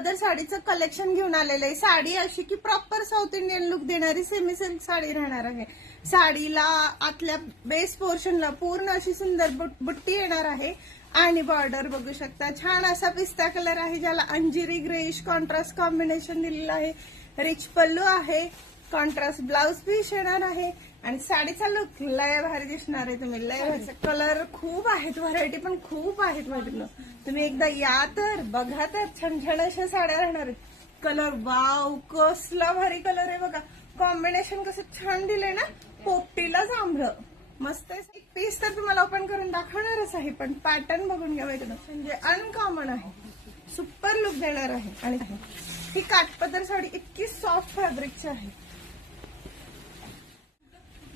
काठपदर साडीचं collection घेऊन आलेलं आहे। साडी अशी की प्रॉपर साऊथ इंडियन लुक देणारी सेमी सिल्क साडी राहणार आहे। साडीला आतल्या बेस पोर्शनला पूर्ण अशी सुंदर बुट्टी येणार आहे आणि बॉर्डर बघू शकता छान असा पिस्ता कलर आहे, ज्याला अंजिरी ग्रेइश कॉन्ट्रास्ट कॉम्बिनेशन दिलेलं आहे। रिच पल्लू आहे, कॉन्ट्रास्ट ब्लाउज पीस येणार आहे आणि साडीचा लुक लय भारी दिसणार आहे। तुम्ही लय भारी कलर खूप आहेत, व्हरायटी पण खूप आहेत मैत्रिणी। तुम्ही एकदा या तर बघा तर छान छान अशा साड्या राहणार आहेत। कलर वाव कसला भारी कलर आहे बघा, कॉम्बिनेशन कसं छान दिलंय ना, पोपटीला जांभळं मस्त आहे। एक पीस तर तुम्हाला ओपन करून दाखवणारच आहे, पण पॅटर्न बघून घ्या मैत्रिणी, म्हणजे अनकॉमन आहे, सुपर लुक देणार आहे। आणि ही काठपदर साडी इतकी सॉफ्ट फॅब्रिकची आहे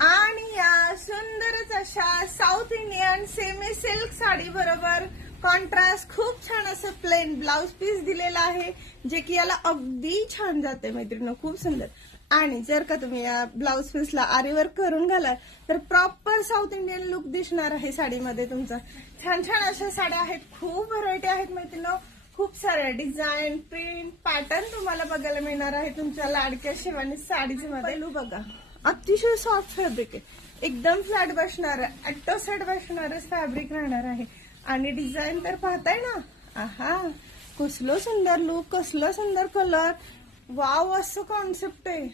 आणि या सुंदरच अशा south Indian semi silk sari बरोबर कॉन्ट्रास्ट खूप छान असं प्लेन ब्लाउज पीस दिलेला आहे, जे की याला अगदी छान जाते मैत्रिणी, खूप सुंदर। आणि जर का तुम्ही या ब्लाउज पीसला आरीवर्क करून घालाल तर प्रॉपर साऊथ इंडियन लुक दिसणार आहे साडीमध्ये तुमचा। छान छान अशा साड्या आहेत, खूप व्हरायटी आहेत मैत्रिणी, खूप साऱ्या डिझाईन प्रिंट पॅटर्न तुम्हाला बघायला मिळणार आहे तुमच्या लाडक्या शिवानी साडीचे मध्ये। बघा अतिशय सॉफ्ट फॅब्रिक आहे, एकदम फ्लॅट बसणार, ऍक्टो सेट बसणार फॅब्रिक राहणार आहे। आणि डिझाईन तर पाहताय ना, आहा कसलं सुंदर लुक, कसलं सुंदर कलर, वाव असं कॉन्सेप्ट आहे।